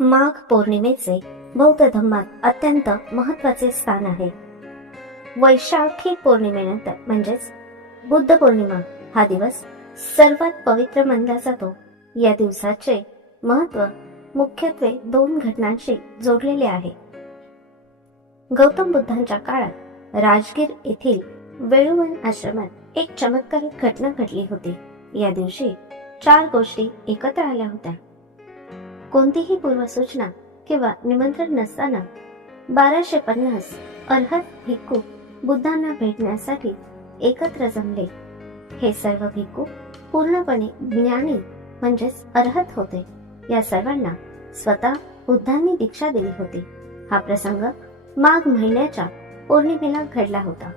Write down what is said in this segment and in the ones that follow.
माघ पौर्णिमेचे बौद्ध धर्मात अत्यंत महत्वाचे स्थान आहे. वैशाखी पौर्णिमेनंतर म्हणजेच बुद्ध पौर्णिमा हा दिवस सर्वात पवित्र मानला जातो. या दिवसाचे महत्व मुख्यत्वे दोन घटनांशी जोडलेले आहे. गौतम बुद्धांच्या काळात राजगीर येथील वेळुवन आश्रमात एक चमत्कारिक घटना घडली होती. या दिवशी 4 गोष्टी एकत्र आल्या होत्या. कोणतीही पूर्वसूचना किंवा निमंत्रण नसताना 1250 अर्हत भिक्खू बुद्धांना भेटण्यासाठी एकत्र जमले. हे सर्व भिक्खू पूर्णपणे ज्ञानी म्हणजेच अर्हत होते. या सर्वांना स्वतः बुद्धांनी दीक्षा दिली होती. हा प्रसंग माघ महिन्याच्या पौर्णिमेला घडला होता.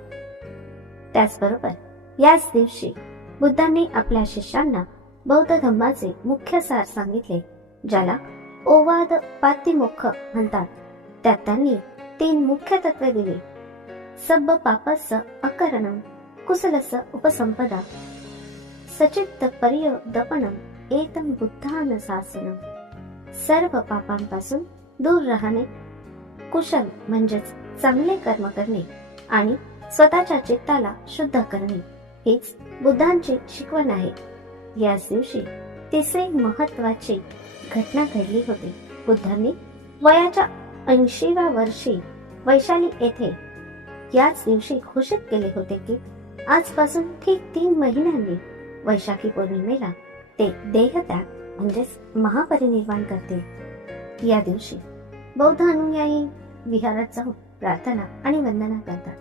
त्याचबरोबर याच दिवशी बुद्धांनी आपल्या शिष्यांना बौद्ध धर्माचे मुख्य सार सांगितले, ज्याला ओवाद पातिमोक्ष म्हणतात. त्यात त्यांनी 3 मुख्य तत्वे दिली. सब्ब पापस्य अकरणम, कुशलस्य उपसंपदा, सचित्त परियोदपनम एतं बुद्धानुशासनम. सर्व पापांपासून दूर राहणे, कुशल म्हणजेच चांगले कर्म करणे आणि स्वतःच्या चित्ताला शुद्ध करणे हीच बुद्धांची शिकवण आहे. याच दिवशी तिसरी महत्वाची घटना घडली होती. बुद्धांनी वयाच्या 80व्या वर्षी वैशाली येथे याच दिवशी घोषित केले होते की आजपासून ठीक 3 महिन्यांनी वैशाखी पौर्णिमेला ते देहत्याग म्हणजेच महापरिनिर्वाण करतील. या दिवशी बौद्ध अनुयायी विहारात जाऊन प्रार्थना आणि वंदना करतात.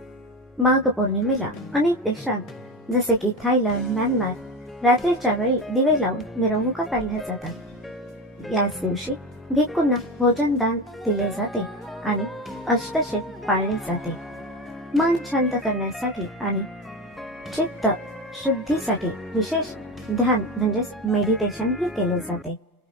माघ पौर्णिमेला अनेक देशात जसे की थायलंड, म्यानमार रात्रीच्या वेळी दिवे लावून मिरवणुका काढल्या जातात. याच दिवशी भिक्खूंना भोजन दान दिले जाते आणि अष्टशेत पाळले जाते. मन शांत करण्यासाठी आणि चित्त शुद्धीसाठी विशेष ध्यान म्हणजेच मेडिटेशन ही केले जाते.